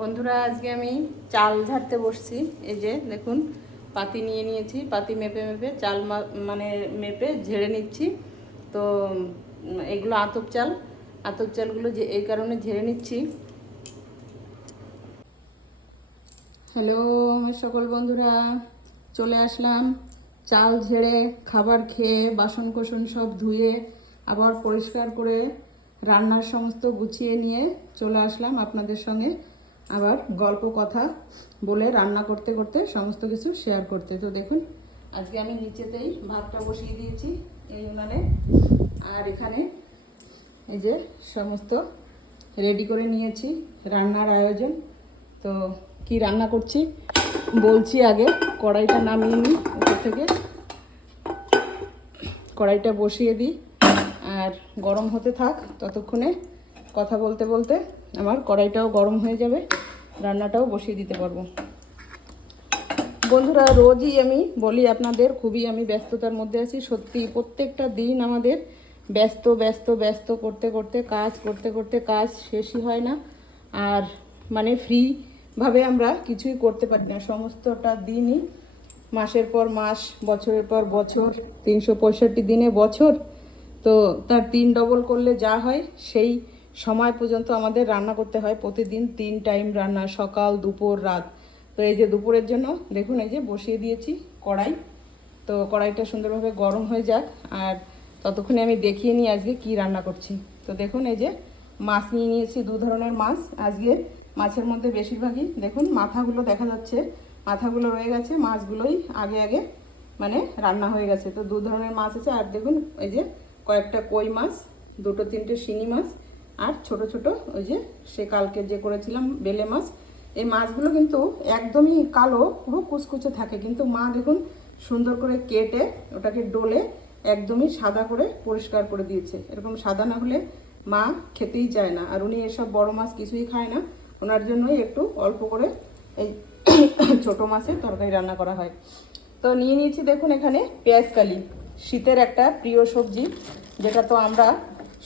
বন্ধুরা, আজকে আমি চাল ঝাড়তে বসছি। এই যে দেখুন, পাতি নিয়ে নিয়েছি, পাতি মেপে মেপে চাল মানে মেপে ঝেড়ে নিচ্ছি। তো এগুলো আতপ চাল, আতপ চালগুলো যে এই কারণে ঝেড়ে নিচ্ছি। হ্যালো আমার সকল বন্ধুরা, চলে আসলাম চাল ঝেড়ে, খাবার খেয়ে, বাসন কোসন সব ধুয়ে আবার পরিষ্কার করে রান্নার সমস্ত গুছিয়ে নিয়ে চলে আসলাম আপনাদের সঙ্গে আবার গল্প কথা বলে রান্না করতে করতে সমস্ত কিছু শেয়ার করতে। তো দেখুন, আজকে আমি নিচেতেই ভাতটা বসিয়ে দিয়েছি এই উনানে, আর এখানে এই যে সমস্ত রেডি করে নিয়েছি রান্নার আয়োজন। তো কি রান্না করছি বলছি। আগে কড়াইটা নামিয়ে নিই, উপর থেকে কড়াইটা বসিয়ে দিই আর গরম হতে থাক। ততক্ষণে কথা বলতে বলতে আমার কড়াইটাও গরম হয়ে যাবে, রান্নাটাও বসিয়ে দিতে পারবো। বন্ধুরা, রোজই আমি বলি আপনাদের, খুবই আমি ব্যস্ততার মধ্যে আছি। সত্যি প্রত্যেকটা দিন আমাদের ব্যস্ত ব্যস্ত ব্যস্ত করতে করতে কাজ শেষই হয় না। আর মানে ফ্রিভাবে আমরা কিছুই করতে পারি না। সমস্তটা দিনই মাসের পর মাস, বছরের পর বছর, 365 দিনে বছর। তো তার 3 ডবল করলে যা হয়, সেই সময় পর্যন্ত আমাদের রান্না করতে হয়। প্রতিদিন 3 টাইম রান্না, সকাল, দুপুর, রাত। তো এই যে দুপুরের জন্য দেখুন, এই যে বসিয়ে দিয়েছি কড়াই। তো কড়াইটা সুন্দরভাবে গরম হয়ে যাক, আর ততক্ষণে আমি দেখিয়ে নিই আজকে কি রান্না করছি। তো দেখুন, এই যে মাছ নিয়ে নিয়েছি, 2 ধরনের মাছ। আজকে মাছের মধ্যে বেশিরভাগই দেখুন মাথাগুলো দেখা যাচ্ছে, মাথাগুলো রয়ে গেছে। মাছগুলোই আগে আগে মানে রান্না হয়ে গেছে। তো 2 ধরনের মাছ আছে। আর দেখুন, এই যে কয়েকটা কই মাছ, 2-3টে শিঙি মাছ, আর ছোট ছোট ওই যে সে কালকে যে করেছিলাম বেলে মাছ। এই মাছগুলো কিন্তু একদমই কালো, পুরো কুচকুচে থাকে, কিন্তু মা দেখুন সুন্দর করে কেটে ওটাকে ডলে একদমই সাদা করে পরিষ্কার করে দিয়েছে। এরকম সাদা না হলে মা খেতেই চায় না, আর উনি এসব বড় মাছ কিছুই খায় না। ওনার জন্যই একটু অল্প করে এই ছোট মাছের তরকারি রান্না করা হয়। তো নিয়ে নিয়েছি দেখুন এখানে পেঁয়াজকালি, শীতের একটা প্রিয় সবজি, যেটা তো আমরা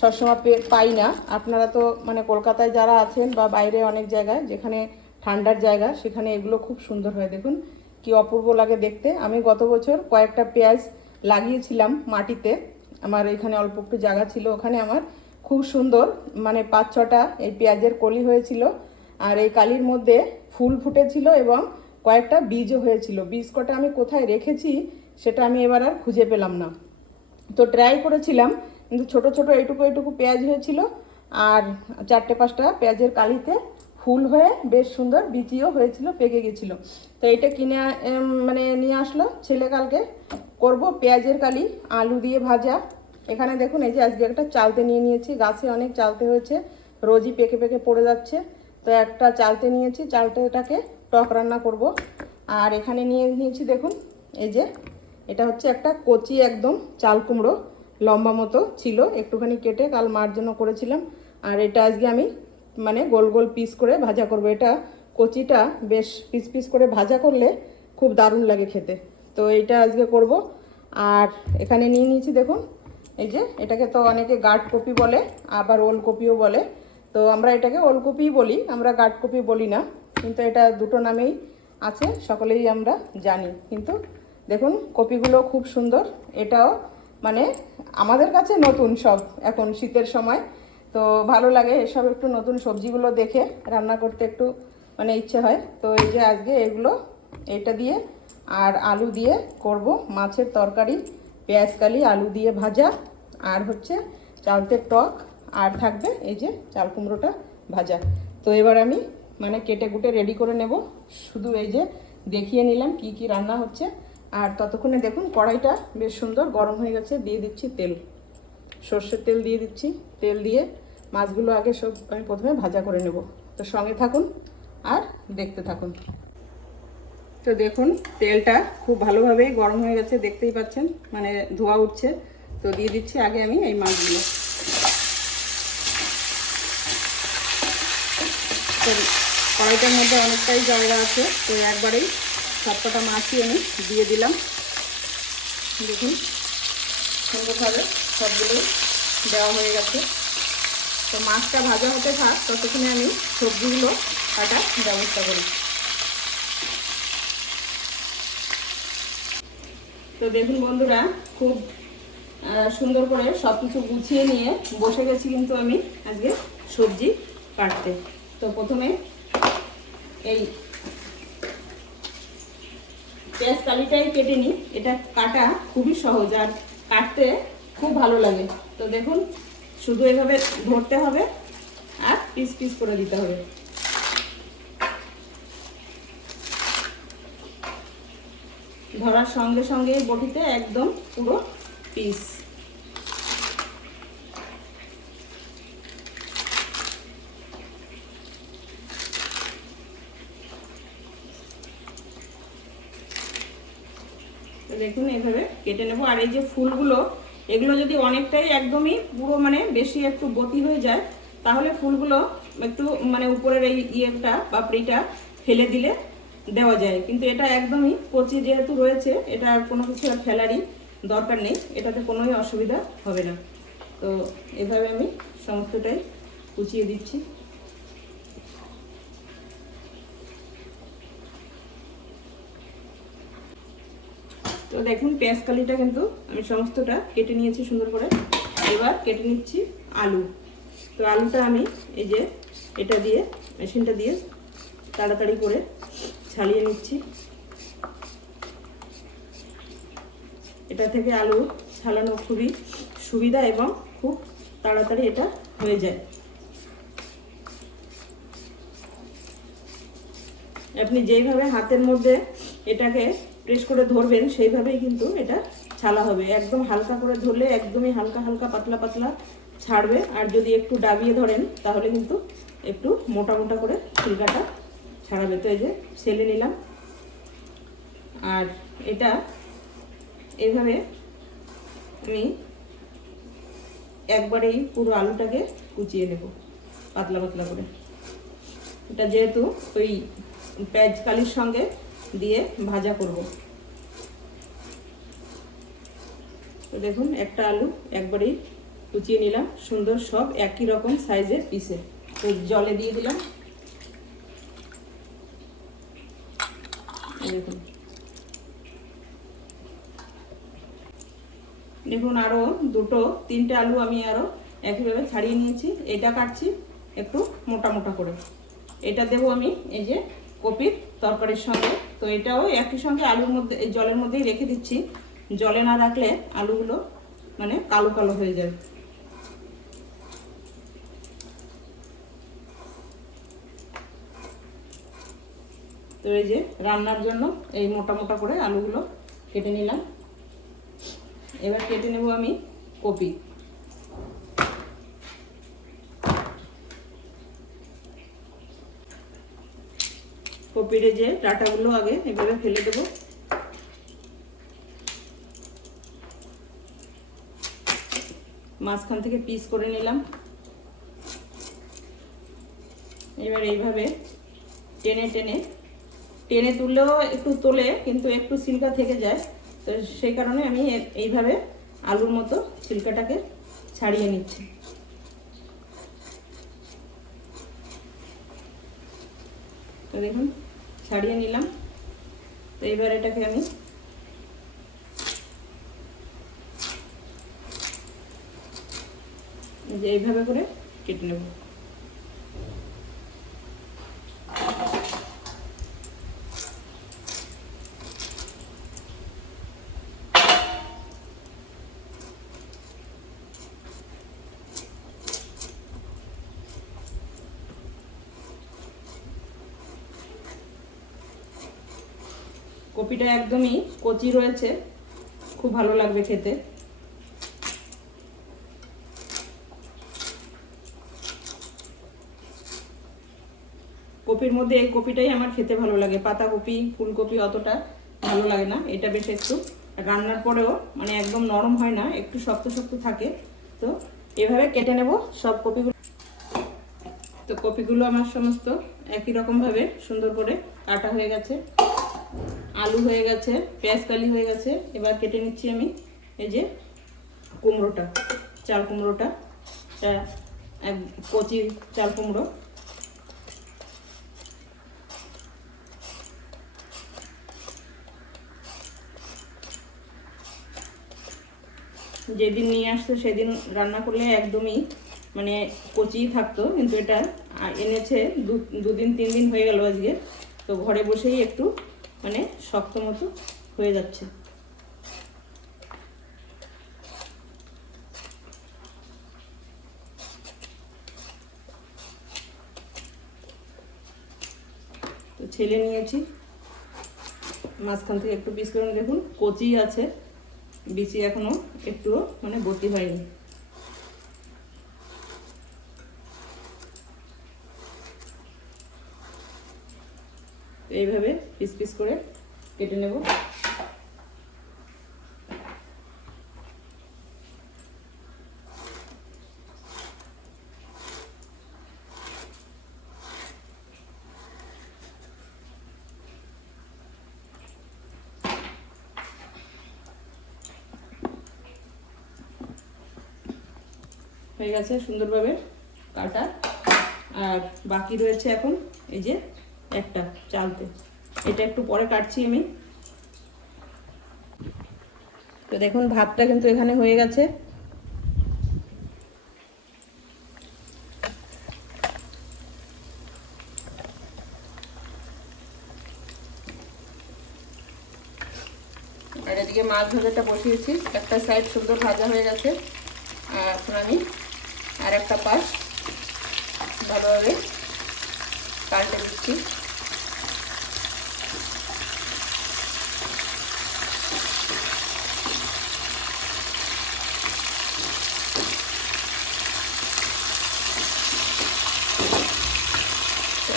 সবসময় পাই না। আপনারা তো মানে কলকাতায় যারা আছেন বা বাইরে অনেক জায়গায় যেখানে ঠান্ডার জায়গা, সেখানে এগুলো খুব সুন্দর হয়। দেখুন কি অপূর্ব লাগে দেখতে। আমি গত বছর কয়েকটা পেঁয়াজ লাগিয়েছিলাম মাটিতে, আমার এখানে অল্প একটু জায়গা ছিল, ওখানে আমার খুব সুন্দর মানে 5-6টা এই পেঁয়াজের কলি হয়েছিল। আর এই কালির মধ্যে ফুল ফুটেছিল এবং কয়েকটা বীজও হয়েছিল। বীজ কটা আমি কোথায় রেখেছি সেটা আমি এবার আর খুঁজে পেলাম না। তো ট্রাই করেছিলাম, কিন্তু ছোট ছোট এইটুকু এইটুকু পেঁয়াজ হয়েছিল, আর 4-5টা পেঁয়াজের কালিতে ফুল হয়ে বেশ সুন্দর বিচিও হয়েছিল, পেকে গেছিলো। তো এটা কিনে মানে নিয়ে আসলো ছেলে, কালকে করব পেঁয়াজের কালি আলু দিয়ে ভাজা। এখানে দেখুন, এই যে আজকে একটা চালতে নিয়ে নিয়েছি, গাছে অনেক চালতে হয়েছে, রোজই পেকে পেকে পড়ে যাচ্ছে। তো একটা চালতে নিয়েছি, চালতেটাকে টক রান্না করব। আর এখানে নিয়ে নিয়েছি দেখুন, এই যে এটা হচ্ছে একটা কচি একদম চাল কুমড়ো, লম্বা মতো ছিল, একটুখানি কেটে কাল মার জন্য করেছিলাম। আর এটা আজকে আমি মানে গোল গোল পিস করে ভাজা করব। এটা কচিটা বেশ পিস পিস করে ভাজা করলে খুব দারুণ লাগে খেতে। তো এইটা আজকে করব। আর এখানে নিয়ে নিয়েছি দেখুন, এই যে এটাকে তো অনেকে গার্ড কপি বলে, আবার ওলকপিও বলে। তো আমরা এটাকে ওলকপিই বলি, আমরা গার্ড কপি বলি না। কিন্তু এটা দুটো নামেই আছে, সকলেই আমরা জানি। কিন্তু দেখুন কপিগুলো খুব সুন্দর। এটাও মানে আমাদের কাছে নতুন সব, এখন শীতের সময় তো ভালো লাগে এসব একটু নতুন সবজিগুলো দেখে রান্না করতে একটু মানে ইচ্ছে হয়। তো এই যে আজকে এগুলো, এটা দিয়ে আর আলু দিয়ে করব মাছের তরকারি, পেঁয়াজকালি আলু দিয়ে ভাজা, আর হচ্ছে চালতের টক, আর থাকবে এই যে চাল কুমড়োটা ভাজা। তো এবার আমি মানে কেটে কুটে রেডি করে নেব, শুধু এই যে দেখিয়ে নিলাম কি কি রান্না হচ্ছে। আর ততক্ষণে দেখুন কড়াইটা বেশ সুন্দর গরম হয়ে গেছে, দিয়ে দিচ্ছি তেল, সর্ষের তেল দিয়ে দিচ্ছি। তেল দিয়ে মাছগুলো আগে সব আমি প্রথমে ভাজা করে নেব। তো সঙ্গে থাকুন আর দেখতে থাকুন। তো দেখুন তেলটা খুব ভালোভাবেই গরম হয়ে গেছে, দেখতেই পাচ্ছেন মানে ধোয়া উঠছে। তো দিয়ে দিচ্ছি আগে আমি এই মাছগুলো। তো কড়াইটার মধ্যে অনেকটাই জায়গা আছে, তো একবারেই সবকটা মাছই আমি দিয়ে দিলাম। দেখুন সুন্দরভাবে সবগুলোই দেওয়া হয়ে গেছে। তো মাছটা ভাজা হতে থাক, ততক্ষণে আমি সবজিগুলো কাটার ব্যবস্থা করি। তো দেখুন বন্ধুরা, খুব সুন্দর করে সব কিছু গুছিয়ে নিয়ে বসে গেছি কিন্তু আমি আজকে সবজি কাটতে। তো প্রথমে এই পেঁয়াজ কালিটাই কেটে নিই। এটা কাটা খুবই সহজ আর কাটতে খুব ভালো লাগে। তো দেখুন, শুধু এভাবে ধরতে হবে আর পিস পিস করে দিতে হবে। ধরার সঙ্গে সঙ্গে বটিতে একদম পুরো পিস। দেখুন এইভাবে কেটে নেব। আর এই যে ফুলগুলো, এগুলো যদি অনেকটাই একদমই পুরো মানে বেশি একটু বতি হয়ে যায়, তাহলে ফুলগুলো একটু মানে উপরের এই ইয়েটা পাপড়িটা ফেলে দিলে দেওয়া যায়। কিন্তু এটা একদমই কচি যেহেতু রয়েছে, এটা আর কোনো কিছু আর ফেলারই দরকার নেই, এটাতে কোনোই অসুবিধা হবে না। তো এভাবে আমি সমস্তটাই কুচিয়ে দিচ্ছি। তো দেখুন, পেঁয়াজ কালিটা কিন্তু আমি সমস্তটা কেটে নিয়েছি সুন্দর করে। এবার কেটে নিচ্ছি আলু। তো আলুটা আমি এই যে এটা দিয়ে, মেশিনটা দিয়ে তাড়াতাড়ি করে ছাড়িয়ে নিচ্ছি। এটা থেকে আলু ছাড়ানো খুবই সুবিধা এবং খুব তাড়াতাড়ি এটা হয়ে যায়। আপনি যেইভাবে হাতের মধ্যে এটাকে প্রেস করে ধরবেন সেইভাবেই কিন্তু এটা ছালা হবে। একদম হালকা করে ধরলে একদমই হালকা হালকা পাতলা পাতলা ছাড়বে, আর যদি একটু ডাবিয়ে ধরেন তাহলে কিন্তু একটু মোটা মোটা করে ছিলকাটা ছাড়াবে। তো এই যে ছেলে নিলাম, আর এটা এইভাবে আমি একবারেই পুরো আলুটাকে কুচিয়ে নেব পাতলা পাতলা করে। এটা যেহেতু ওই পেঁয়াজ কালির সঙ্গে দিয়ে ভাজা করব। তো দেখুন, একটা আলু একবারেই কুচিয়ে নিলাম সুন্দর, সব একই রকম সাইজের পিসে। তো জলে দিয়ে দিলাম। দেখুন দেখুন আরও দুটো তিনটে আলু আমি আরও একইভাবে ছাড়িয়ে নিয়েছি। এটা কাটছি একটু মোটা মোটা করে। এটা দেবো আমি এই যে কপির তরকারির সঙ্গে। তো এটাও একই সঙ্গে আলুর মধ্যে এই জলের মধ্যেই রেখে দিচ্ছি। জলে না রাখলে আলুগুলো মানে কালো কালো হয়ে যাবে। তো এই যে রান্নার জন্য এই মোটা মোটা করে আলুগুলো কেটে নিলাম। এবার কেটে নেব আমি কপি। কপির যে ডাঁটাগুলো আগে এভাবে ফেলে দেবো। মাঝখান থেকে পিস করে নিলাম। এবার এইভাবে টেনে টেনে টেনে তুললেও একটু তোলে, কিন্তু একটু ছিলকা থেকে যায়। তো সেই কারণে আমি এইভাবে আলুর মতো ছিলকাটাকে ছাড়িয়ে নিচ্ছি। তো দেখুন ছাড়িয়ে নিলাম। তো এবার এটাকে আমি যে এইভাবে করে কেটে নেব। কপিটা একদমই কচি রয়েছে, খুব ভালো লাগবে খেতে। কপির মধ্যে এই কপিটাই আমার খেতে ভালো লাগে। পাতাকপি ফুলকপি অতটা ভালো লাগে না। এটা বেশ একটু রান্নার পরেও মানে একদম নরম হয় না, একটু শক্ত শক্ত থাকে। তো এভাবে কেটে নেব সব কপিগুলো। তো কপিগুলো আমার সমস্ত একই রকমভাবে সুন্দর করে কাটা হয়ে গেছে। আলু হয়ে গেছে, পেঁয়াজ কালি হয়ে গেছে। এবার কেটে নিচ্ছি আমি এই যে কুমড়োটা, চাল কুমড়োটা, কচি চাল কুমড়ো। যেদিন নিয়ে আসতো সেদিন রান্না করলে একদমই মানে কচিই থাকতো, কিন্তু এটা এনেছে দুদিন 3 দিন হয়ে গেল আজকে, তো ঘরে বসেই একটু মানে শক্ত মতো হয়ে যাচ্ছে। তো ছেলে নিয়েছি, মাঝখান থেকে একটু পিস করে দেখুন কচি আছে, বিচি এখনো একটুও মানে ভর্তি হয়নি। এইভাবে পিস পিস করে কেটে নেব। হয়ে গেছে সুন্দরভাবে কাটা, আর বাকি রয়েছে এখন এই যে একটা চালতে, এটা একটু পরে কাটছি আমি। তো দেখুন ভাতটা কিন্তু এখানে হয়ে গেছে। আর এদিকে মাছ ভাজাটা বসিয়েছি, একটা সাইড সুন্দর ভাজা হয়ে গেছে, আর এখন আমি আর একটা পাশ ভালোভাবে পাল্টে দিচ্ছি।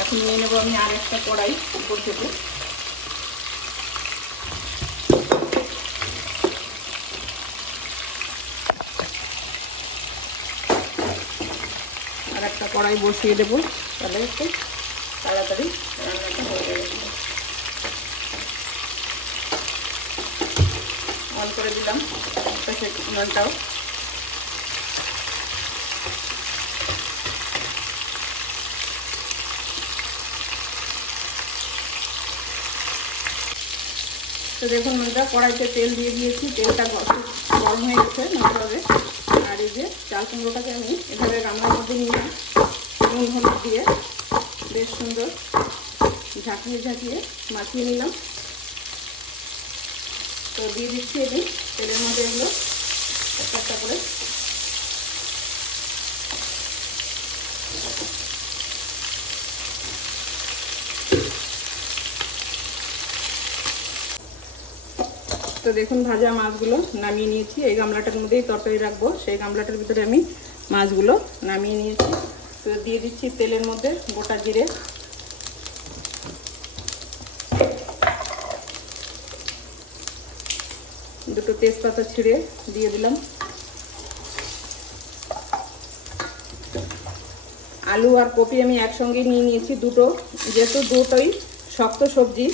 এখন নিয়ে নেবো আমি আর একটা কড়াই উপর থেকে। আর একটা কড়াই বসিয়ে দেবো, তাহলে একটু তাড়াতাড়ি রান্নাটা হয়ে যাবে। অন করে দিলাম উনানটাও। তো দেখুন বন্ধুরা, কড়াইতে তেল দিয়ে দিয়েছি, তেলটা গরম হয়ে গেছে ভালোভাবে। আর এই যে চাল কুমড়োটাকে আমি এভাবে গামলার মধ্যে নিলাম, নুন হলুদ দিয়ে বেশ সুন্দর ঝাঁকিয়ে ঝাঁকিয়ে মাখিয়ে নিলাম। তো দিয়ে দিচ্ছি আমি তেলের মধ্যে এগুলো একটা একটা করে। তো দেখুন ভাজা মাছগুলো নামিয়ে নিয়েছি, এই গামলাটার মধ্যেই তরকারি রাখবো, সেই গামলাটার ভিতরে আমি মাছগুলো নামিয়ে নিয়েছি। তো দিয়ে দিচ্ছি তেলের মধ্যে গোটা জিরে, দুটো তেজপাতা ছিঁড়ে দিয়ে দিলাম। আলু আর কপি আমি একসঙ্গে নিয়ে নিয়েছি দুটো, যেহেতু দুটোই শক্ত সবজি,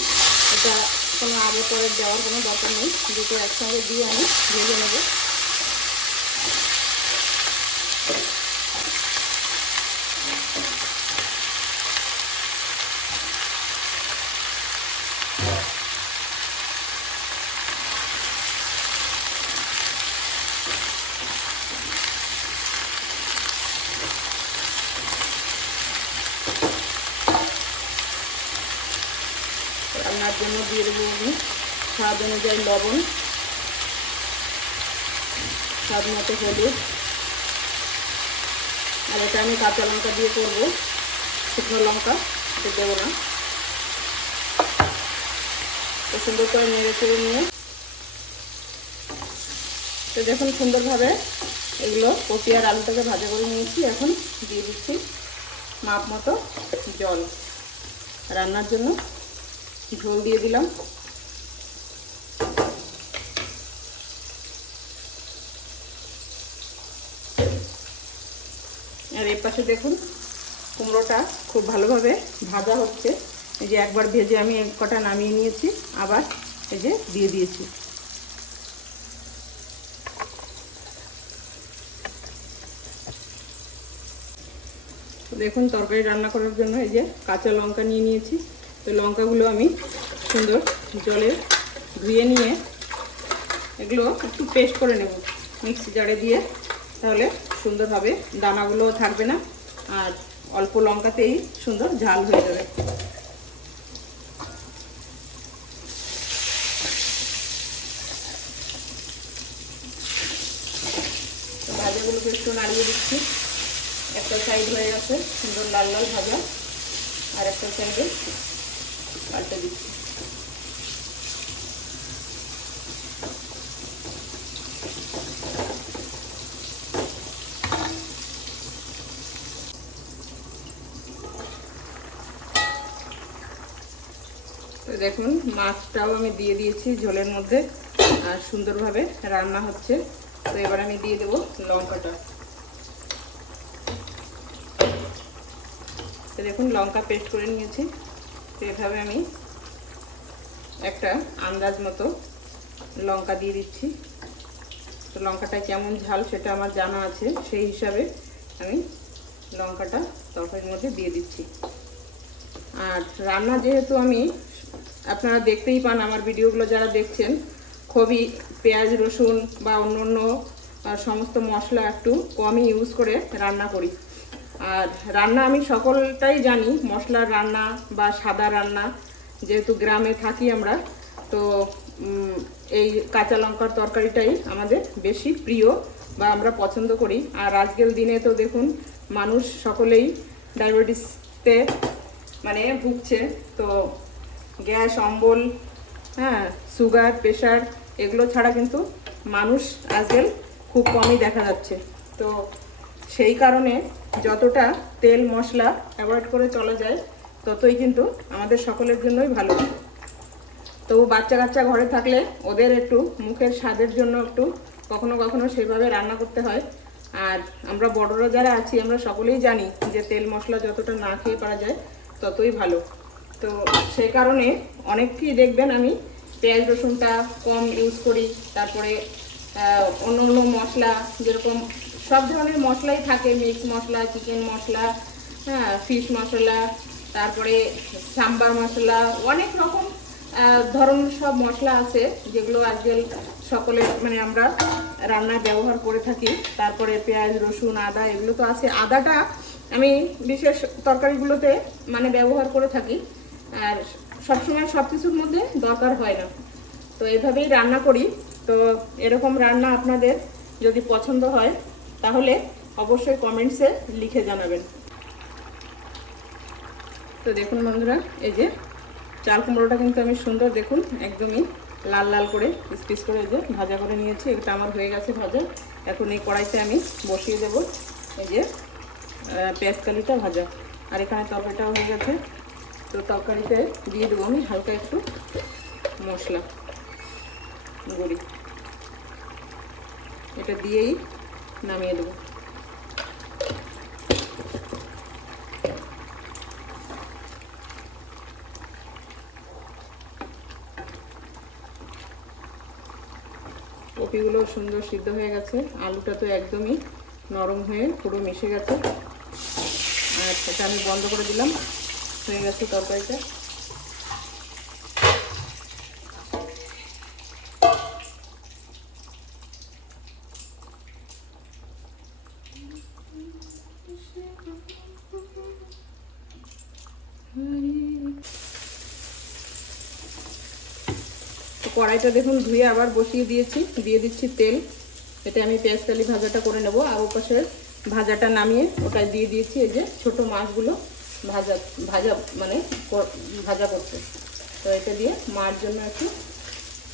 এটা কোনো আগে পরে দেওয়ার কোনো দরকার নেই, দুটো একসঙ্গে দিয়ে আমি ভেজে নেব। রান্নার জন্য দিয়ে দেবো আমি স্বাদ অনুযায়ী লবণ, স্বাদ মতো হলুদ, আর এটা আমি কাঁচা লঙ্কা দিয়ে করবো, শুকনো লঙ্কা দেবো না। তো সুন্দর করে নেড়ে চেড়ে নিয়ে, তো দেখুন সুন্দরভাবে এগুলো কপি আর আলুটাকে ভাজা করে নিয়েছি। এখন দিয়ে দিচ্ছি মাপ মতো জল, রান্নার জন্য ঝোল দিয়ে দিলাম। আর এর পাশে দেখুন কুমড়োটা খুব ভালোভাবে ভাজা হচ্ছে, এই যে একবার ভেজে আমি এক কটা নামিয়ে নিয়েছি, আবার এই যে দিয়ে দিয়েছি। দেখুন তরকারি রান্না করার জন্য এই যে কাঁচা লঙ্কা নিয়ে নিয়েছি, তো লঙ্কাগুলো আমি সুন্দর জলে ধুয়ে নিয়ে এগুলো একটু পেস্ট করে নেব। মিক্সি জারে দিয়ে, তাহলে সুন্দর হবে, দানাগুলোও থাকবে না আর অল্প লঙ্কাতেই সুন্দর ঝাল হয়ে যাবে। ভাজাগুলোকে একটু নাড়িয়ে দিচ্ছি। একটা সাইড হয়ে গেছে সুন্দর লাল লাল ভাজা, আর একটা সাইডে পাল্টে দিচ্ছি। তো দেখুন মাছটাও আমি দিয়ে দিয়েছি ঝোলের মধ্যে, আর সুন্দরভাবে রান্না হচ্ছে। তো এবার আমি দিয়ে দেবো লঙ্কাটা। তো দেখুন লঙ্কা পেস্ট করে নিয়েছি। তো এভাবে আমি একটা আন্দাজ মতো লঙ্কা দিয়ে দিচ্ছি। তো লঙ্কাটা কেমন ঝাল সেটা আমার জানা আছে, সেই হিসাবে আমি লঙ্কাটা তরকারির মধ্যে দিয়ে দিচ্ছি। আর রান্না যেহেতু আমি, আপনারা দেখতেই পান আমার ভিডিওগুলো যারা দেখছেন, খুবই পেঁয়াজ রসুন বা অন্য অন্য সমস্ত মশলা একটু কমই ইউজ করে রান্না করি। আর রান্না আমি সকলটাই জানি, মশলার রান্না বা সাদা রান্না, যেহেতু গ্রামে থাকি আমরা, তো এই কাঁচা লঙ্কার তরকারিটাই আমাদের বেশি প্রিয় বা আমরা পছন্দ করি। আর আজকের দিনে তো দেখুন মানুষ সকলেই ডায়াবেটিসতে মানে ভুগছে। তো গ্যাস অম্বল, হ্যাঁ, সুগার প্রেশার এগুলো ছাড়া কিন্তু মানুষ আজকাল খুব কমই দেখা যাচ্ছে। তো সেই কারণে যতটা তেল মশলা অ্যাভয়েড করে চলা যায় ততই কিন্তু আমাদের সকলের জন্যই ভালো। তো বাচ্চা কাচ্চা ঘরে থাকলে ওদের একটু মুখের স্বাদের জন্য একটু কখনো কখনো সেভাবে রান্না করতে হয়। আর আমরা বড়রা যারা আছি আমরা সকলেই জানি যে তেল মশলা যতটা না খেয়ে পারা যায় ততই ভালো। তো সেই কারণে অনেককেই দেখবেন আমি পেঁয়াজ রসুনটা কম ইউজ করি। তারপরে অন্য অন্য মশলা, যেরকম সব ধরনের মশলাই থাকে, মিক্স মশলা, চিকেন মশলা, হ্যাঁ, ফিশ মশলা, তারপরে সাম্বার মশলা, অনেক রকম ধরনের সব মশলা আছে যেগুলো আজকাল সকলে মানে আমরা রান্নায় ব্যবহার করে থাকি। তারপরে পেঁয়াজ রসুন আদা এগুলো তো আছে। আদাটা আমি বিশেষ তরকারিগুলোতে মানে ব্যবহার করে থাকি, আর সবসময় সব কিছুর মধ্যে দরকার হয় না। তো এইভাবেই রান্না করি। তো এরকম রান্না আপনাদের যদি পছন্দ হয় তাহলে অবশ্যই কমেন্টসে লিখে জানাবেন। তো দেখুন বন্ধুরা, এই যে চাল কুমড়োটা কিন্তু আমি সুন্দর দেখুন একদমই লাল লাল করে পিস পিস করে যে ভাজা করে নিয়েছি। এটা আমার হয়ে গেছে ভাজা। এখন এই কড়াইতে আমি বসিয়ে দেব এই যে পেঁয়াজ কালিটা ভাজা, আর এখানে তরকারিটাও হয়ে গেছে। তো তরকারিতে দিয়ে দেবো আমি হালকা একটু মশলা গুঁড়ি, এটা দিয়েই নামিয়ে দেবো। কপিগুলো সুন্দর সিদ্ধ হয়ে গেছে, আলুটা তো একদমই নরম হয়ে পুরো মিশে গেছে। আর সেটা আমি বন্ধ করে দিলাম, হয়ে গেছে তরকারিটা। কড়াইটা দেখুন ধুয়ে আবার বসিয়ে দিয়েছি, দিয়ে দিচ্ছি তেল। এটা আমি পেঁয়াজ কালি ভাজাটা করে নেব। আর ওপাশে ভাজাটা নামিয়ে ওটাই দিয়ে দিয়েছি এই যে ছোট মাছগুলো ভাজা ভাজা মানে ভাজা করতে। তো এটা দিয়ে মার জন্য একটু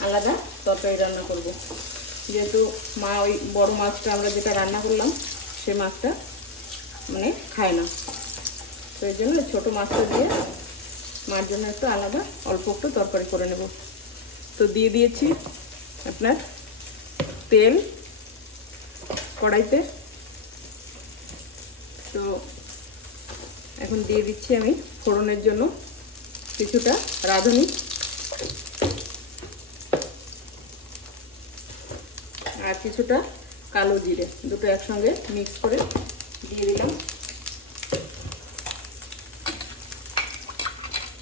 আলাদা তরকারি রান্না করব, যেহেতু মা ওই বড় মাছটা আমরা যেটা রান্না করলাম সে মাছটা মানে খায় না। তো এই জন্য ছোটো মাছটা দিয়ে মার জন্য একটু আলাদা অল্প একটু তরকারি করে নেব। তো দিয়ে দিয়েছি আপনার তেল কড়াইতে। তো এখন দিয়ে দিচ্ছি আমি ফোড়নের জন্য কিছুটা রাঁধুনি আর কিছুটা কালো জিরে, দুটো একসঙ্গে মিক্স করে দিয়ে দিলাম।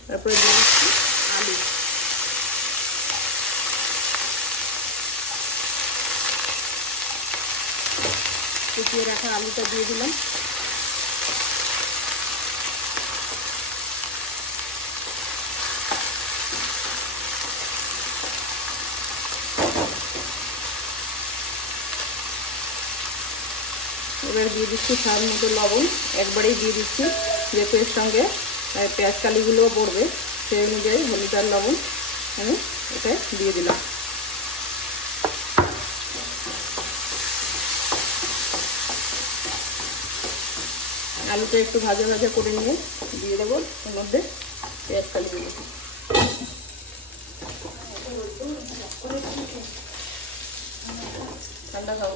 তারপরে দিয়ে দিচ্ছি আলু। কুচিয়ে রাখা আলুটা দিয়ে দিলাম। এবার দিয়ে দিচ্ছি স্বাদ মতো লবণ, একবারেই দিয়ে দিচ্ছি, যেহেতু এর সঙ্গে পেঁয়াজ কালিগুলোও পড়বে, সেই অনুযায়ী হলুদ আর লবণ আমি এটা দিয়ে দিলাম। আলুটা একটু ভাজা ভাজা করে নিয়ে দিয়ে দেবো এর মধ্যে পেঁয়াজ কালিগুলো। ঠান্ডা খাও।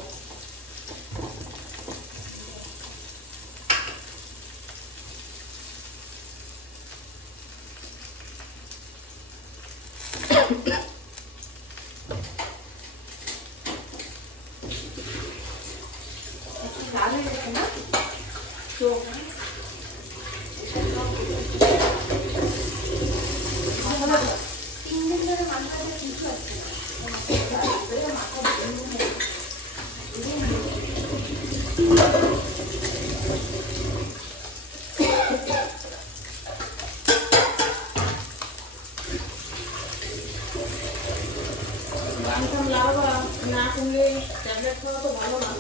না কমলে ট্যাবলেট খাওয়া তো ভালো না।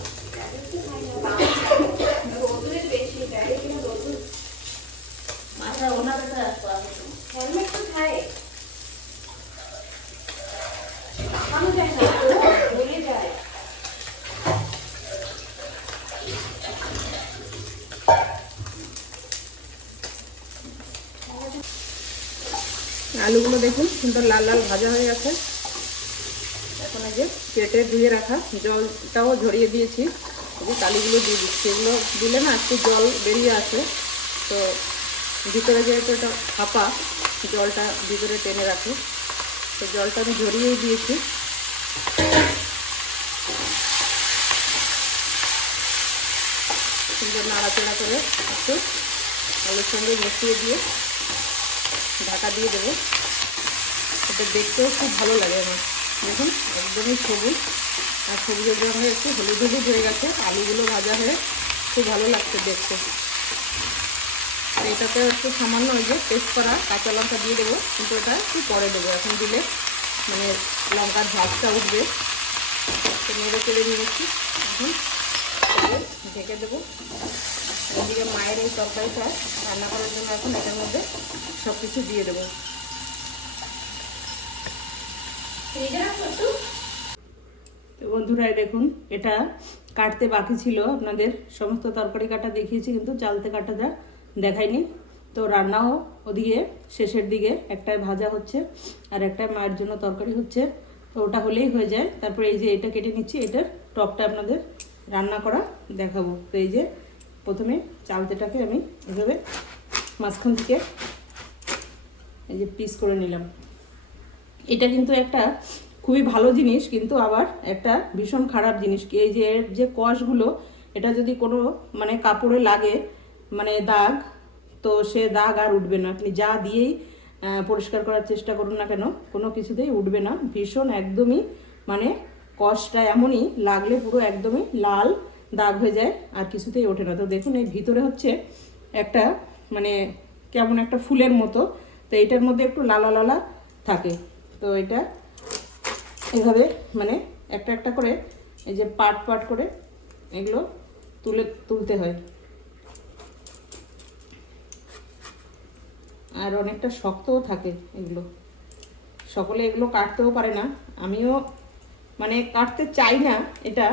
মাথা ওনার হেলমেট তো খায় বলে যায়। আলুগুলো দেখুন সুন্দর লাল লাল ভাজা হয়ে গেছে। এখন এই যে কেটে ধুয়ে রাখা জলটাও ঝরিয়ে দিয়েছি, এই যে কালিগুলো দিয়ে দিচ্ছি। এগুলো দিলে না একটু জল বেরিয়ে আসে, তো ভিতরে যেহেতু এটা ফাঁপা, জলটা ভিতরে টেনে রাখে, তো জলটা আমি ঝরিয়েই দিয়েছি। সুন্দর নাড়াচাড়া করে একটু আলুর সঙ্গে মিশিয়ে দিয়ে ঢাকা দিয়ে দেবো। এটা দেখতেও খুব ভালো লাগে আমার। দেখুন একদমই সবুজ, আর সবুজের জন্য একটু হলুদ হলুদ হয়ে গেছে, আলুগুলো ভাজা হয়ে খুব ভালো লাগছে দেখতে। এটাতে একটু সামান্য ওই যে পেস্ট করা কাঁচা লঙ্কা দিয়ে দেবো, কিন্তু এটা একটু পরে দেবো, এখন দিলে মানে লঙ্কার ঝাঁজটা উঠবে। তো নেড়ে চেড়ে নিয়েছি, এখন ঢেকে দেবো। এদিকে মায়ের এই তরকারিটা রান্না করার জন্য এখন এটার মধ্যে সব কিছু দিয়ে দেবো। তো বন্ধুরা দেখুন, এটা কাটতে বাকি ছিল, আপনাদের সমস্ত তরকারি কাটা দেখিয়েছি কিন্তু চালতে কাটাটা দেখাইনি। তো রান্নাও ওদিকে শেষের দিকে, একটাই ভাজা হচ্ছে আর একটাই মায়ের জন্য তরকারি হচ্ছে, তো ওটা হলেই হয়ে যায়। তারপরে এই যে এটা কেটে নিচ্ছি, এটার টকটা আপনাদের রান্না করা দেখাবো। তো এই যে প্রথমে চালতেটাকে আমি এভাবে মাঝখান থেকে এই যে পিস করে নিলাম। এটা কিন্তু একটা খুবই ভালো জিনিস, কিন্তু আবার একটা ভীষণ খারাপ জিনিস। এই যে এর যে কষগুলো, এটা যদি কোনো মানে কাপড়ে লাগে মানে দাগ, তো সে দাগ আর উঠবে না। আপনি যা দিয়েই পরিষ্কার করার চেষ্টা করুন না কেন, কোনো কিছুতেই উঠবে না। ভীষণ একদমই মানে কষটা এমনই লাগলে পুরো একদমই লাল দাগ হয়ে যায়, আর কিছুতেই ওঠে না। তো দেখুন এই ভিতরে হচ্ছে একটা মানে কেমন একটা ফুলের মতো, তো এটার মধ্যে একটু লালা লালা থাকে। তো এটা এভাবে মানে একটা একটা করে এই যে পাট পাট করে এগুলো তুলতে হয়। আর অনেকটা শক্তও থাকে এগুলো, সকলে এগুলো কাটতেও পারে না। আমিও মানে কাটতে চাই না, এটা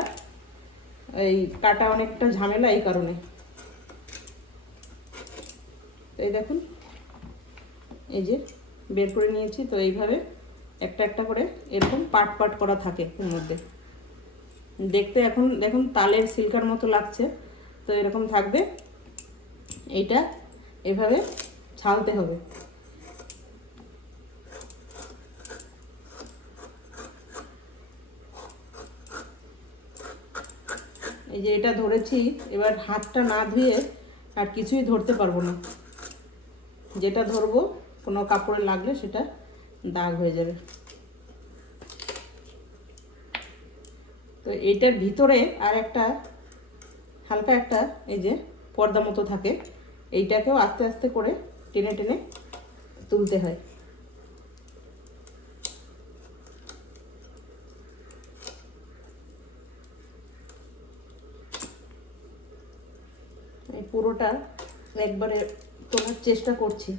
এই কাটা অনেকটা ঝামেলা এই কারণে। তো এই দেখুন এই যে বের করে নিয়েছি। তো এইভাবে একটা একটা করে এরকম পাট পাট করা থাকে এর মধ্যে। দেখতে এখন দেখুন তালের সিল্কার মতো লাগছে, তো এরকম থাকবে। এইটা এভাবে ছালতে হবে। এই যে এটা ধরেছি, এবার হাতটা না ধুয়ে আর কিছুই ধরতে পারবো না। যেটা ধরবো কোনো কাপড়ে লাগলে সেটা দাগ হয়ে যাবে। তো এইটার ভিতরে আর একটা হালকা একটা এই যে পর্দা মতো থাকে, এইটাকেও আস্তে আস্তে করে টেনে টেনে তুলতে হয়। এই পুরোটা একবারে তোলার চেষ্টা করছি,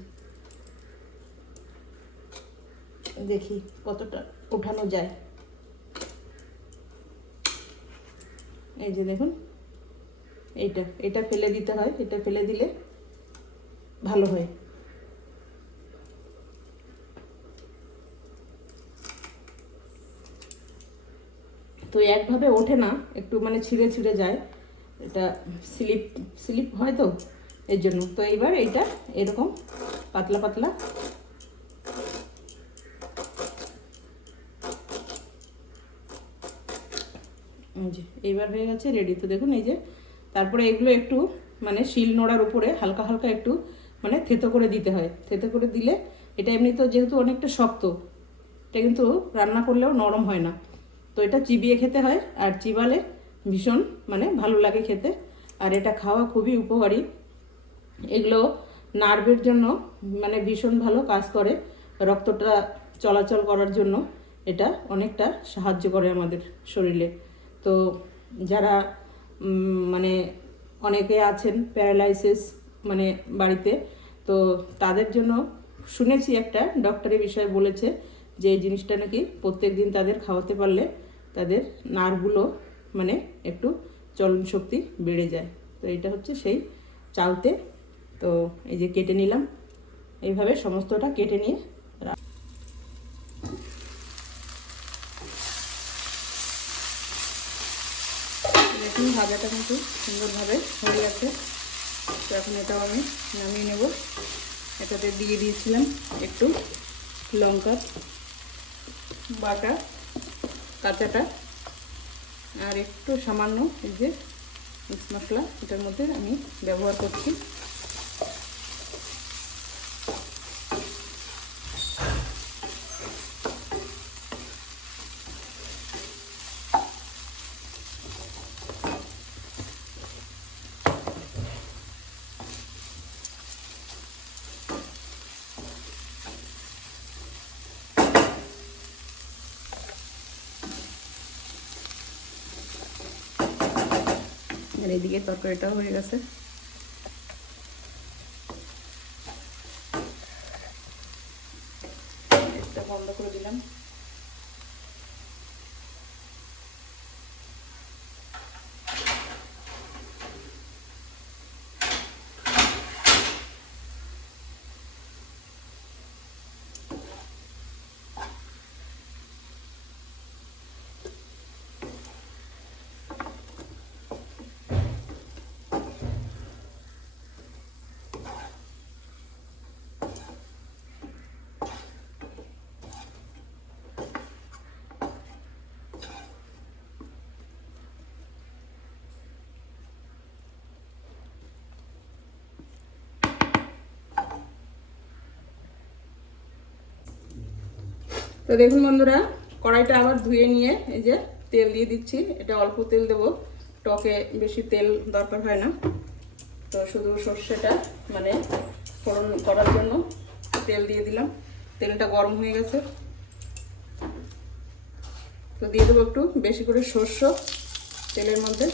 দেখি কতটা ওঠানো যায়। এই যে দেখুন, এটা ফেলে দিতে হয়, এটা ফেলে দিলে ভালো হয়। তো একভাবে ওঠে না, একটু মানে ছিঁড়ে ছিঁড়ে যায়, এটা স্লিপ হয় তো এর জন্য। তো এইবার এইটা এরকম পাতলা পাতলা এই যে এইবার হয়ে গেছে রেডি। তো দেখুন এই যে, তারপরে এগুলো একটু মানে শিল নোড়ার উপরে হালকা হালকা একটু মানে থেতো করে দিতে হয়। থেতো করে দিলে এটা এমনি তো যেহেতু অনেকটা শক্ত, এটা কিন্তু রান্না করলেও নরম হয় না। তো এটা চিবিয়ে খেতে হয়, আর চিবালে ভীষণ মানে ভালো লাগে খেতে। আর এটা খাওয়া খুবই উপকারী। এগুলো নার্ভের জন্য মানে ভীষণ ভালো কাজ করে, রক্তটা চলাচল করার জন্য এটা অনেকটা সাহায্য করে আমাদের শরীরে। তো যারা মানে অনেকে আছেন প্যারালাইসিস মানে বাড়িতে, তো তাদের জন্য শুনেছি একটা ডক্টরের বিষয়ে বলেছে যে এই জিনিসটা নাকি প্রত্যেক দিন তাদের খাওয়াতে পারলে তাদের নার্ভগুলো মানে একটু চলন শক্তি বেড়ে যায়। তো এটা হচ্ছে সেই চালতে। তো এই যে কেটে নিলাম, এইভাবে সমস্তটা কেটে নিয়ে দেখুন ভাজাটা কিন্তু সুন্দরভাবে হয়ে গেছে। তো এখন এটাও আমি নামিয়ে নেব। এটাতে দিয়ে দিয়েছিলাম একটু লঙ্কা বাটা কাঁচাটা, আর একটু সামান্য এই যে মিক্স মশলা এটার মধ্যে আমি ব্যবহার করছি। আর এইদিকে তরকারিটাও হয়ে গেছে। এটা বন্ধ করে দিলাম। তো দেখুন বন্ধুরা, কড়াইটা আবার ধুয়ে নিয়ে এই যে তেল দিয়ে দিচ্ছি। এটা অল্প তেল দেবো, টকে বেশি তেল দরকার হয় না। তো শুধু সর্ষেটা মানে ফোড়ন করার জন্য তেল দিয়ে দিলাম। তেলটা গরম হয়ে গেছে, তো দিয়ে দেবো একটু বেশি করে সর্ষ তেলের মধ্যে।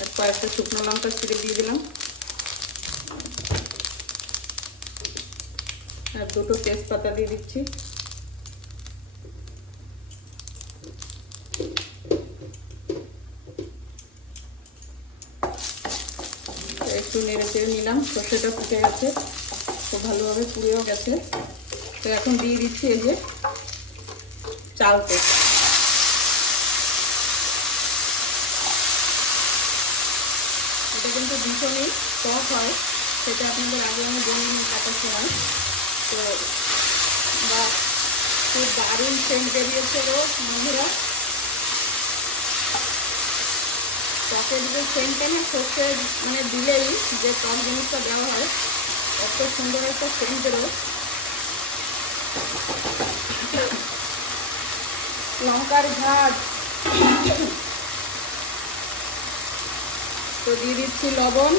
আর কয়েকটা শুকনো লঙ্কা ছিঁড়ে দিয়ে দিলাম, আর দুটো তেজপাতা দিয়ে দিচ্ছি। একটু নেড়ে চেড়ে নিলাম, সর্ষেটা ফুটে গেছে, খুব ভালোভাবে পুড়েও গেছে। তো এখন দিয়ে দিচ্ছি এই যে চালতে। এটা কিন্তু ভীষণই টক হয়, সেটা আপনাদের আগে আমি বলিনি কাটার সময়। তো বা খুব দারুণ সেন্ট বেরিয়েছে গো বন্ধুরা। টকের যে সেন্টটা না, সর্ষে মানে দিলেই যে টক জিনিসটা দেওয়া হয়, এত সুন্দর একটা সেন্ট বেরো। লঙ্কার ঝাঁজ তো দিয়ে দিচ্ছি লবণ।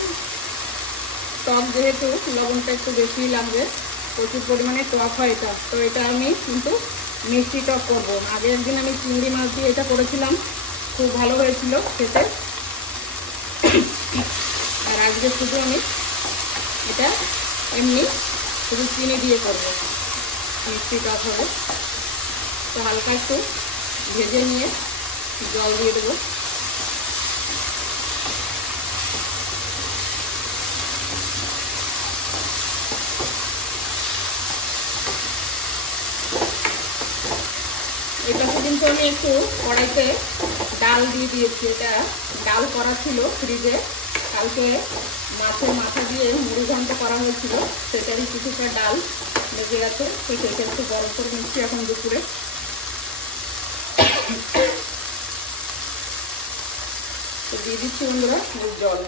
টক যেহেতু লবণটা একটু বেশিই লাগবে, প্রচুর পরিমাণে টক হয় এটা। তো এটা আমি কিন্তু মিষ্টি টক করবো। আগে একদিন আমি চিংড়ি মাছ দিয়ে এটা করেছিলাম, খুব ভালো হয়েছিল খেতে। আর আজকে শুধু আমি এটা এমনি শুধু চিনি দিয়ে করবো, মিষ্টি টক হবে। তো হালকা একটু ভেজে নিয়ে জল দিয়ে দেবো। এটা কিন্তু আমি একটু কড়াইতে ডাল দিয়ে দিয়েছি। এটা ডাল করা ছিল ফ্রিজে, কালকে মাছের মাথা দিয়ে মুড়ি ঘন্ট করা হয়েছিল, সেটারই কিছুটা ডাল লেগে গেছে। তো সেটা একটু গরম করে নিচ্ছি এখন দুপুরে। তো দিয়ে দিচ্ছি বন্ধুরা জল,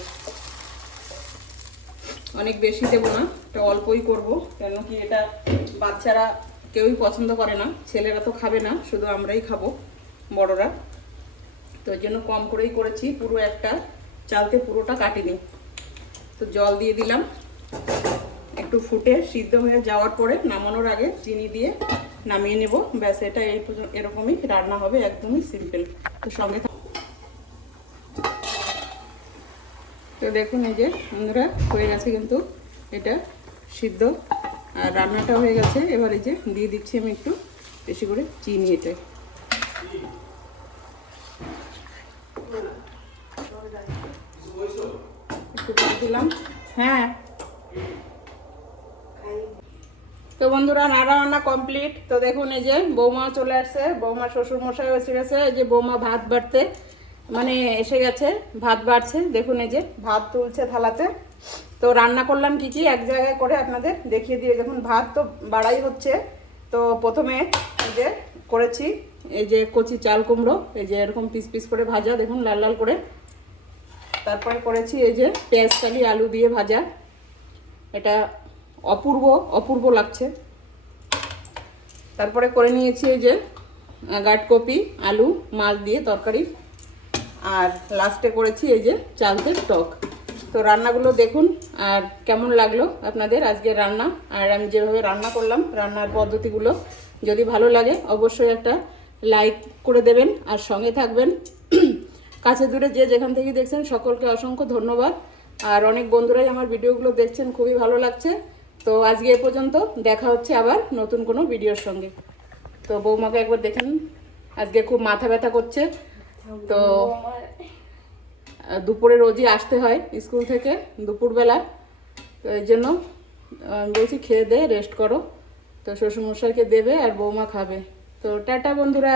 অনেক বেশি দেবো না, এটা অল্পই করব। কেন কি এটা বাচ্চারা কেউই পছন্দ করে না, ছেলেরা তো খাবে না, শুধু আমরাই খাবো বড়রা। তো ওই জন্য কম করেই করেছি, পুরো একটা চালতে পুরোটা কাটিনি। তো জল দিয়ে দিলাম, একটু ফুটে সিদ্ধ হয়ে যাওয়ার পরে নামানোর আগে চিনি দিয়ে নামিয়ে নেব। ব্যাস, এটা এরকমই রান্না হবে, একদমই সিম্পল। তো সঙ্গে তো দেখুন এই যে বন্ধুরা হয়ে গেছে কিন্তু এটা সিদ্ধ, আর রান্নাটা হয়ে গেছে। এবার এই যে দিয়ে দিচ্ছি আমি একটু বেশি করে চিনি, এটা একটু দিয়ে দিলাম। হ্যাঁ, তো বন্ধুরা রান্না কমপ্লিট। তো দেখুন এই যে বৌমা চলে আসছে, বৌমা শ্বশুর মশাই এসে গেছে। এই যে বৌমা ভাত বাড়তে মানে এসে গেছে, ভাত বাড়ছে। দেখুন এই যে ভাত তুলছে থালাতে। তো রান্না করলাম কি কি এক জায়গায় করে আপনাদের দেখিয়ে দিয়ে। দেখুন ভাত তো বাড়াই হচ্ছে। তো প্রথমে এই যে করেছি এই যে কচি চাল কুমড়ো, এই যে এরকম পিস পিস করে ভাজা, দেখুন লাল লাল করে। তারপরে করেছি এই যে পেঁয়াজকালি আলু দিয়ে ভাজা, এটা অপূর্ব অপূর্ব লাগছে। তারপরে করে নিয়েছি এই যে গাটকপি আলু মাছ দিয়ে তরকারি। আর লাস্টে করেছি এই যে চালতের টক। তো রান্নাগুলো দেখুন আর কেমন লাগলো আপনাদের আজকের রান্না, আর আমি যেভাবে রান্না করলাম রান্নার পদ্ধতিগুলো যদি ভালো লাগে অবশ্যই একটা লাইক করে দেবেন আর সঙ্গে থাকবেন। কাছে দূরে যে যেখান থেকে দেখছেন সকলকে অসংখ্য ধন্যবাদ। আর অনেক বন্ধুরাই আমার ভিডিওগুলো দেখছেন, খুবই ভালো লাগছে। তো আজকে এ পর্যন্ত, দেখা হচ্ছে আবার নতুন কোনো ভিডিওর সঙ্গে। তো বৌমাকে একবার দেখেন, আজকে খুব মাথা ব্যথা করছে। তো দুপুরে রোজই আসতে হয় স্কুল থেকে দুপুরবেলা, তো এই জন্য বলছি খেয়ে দে রেস্ট করো। তো শ্বশুরমশাইকে দেবে আর বৌমা খাবে। তো টাটা বন্ধুরা।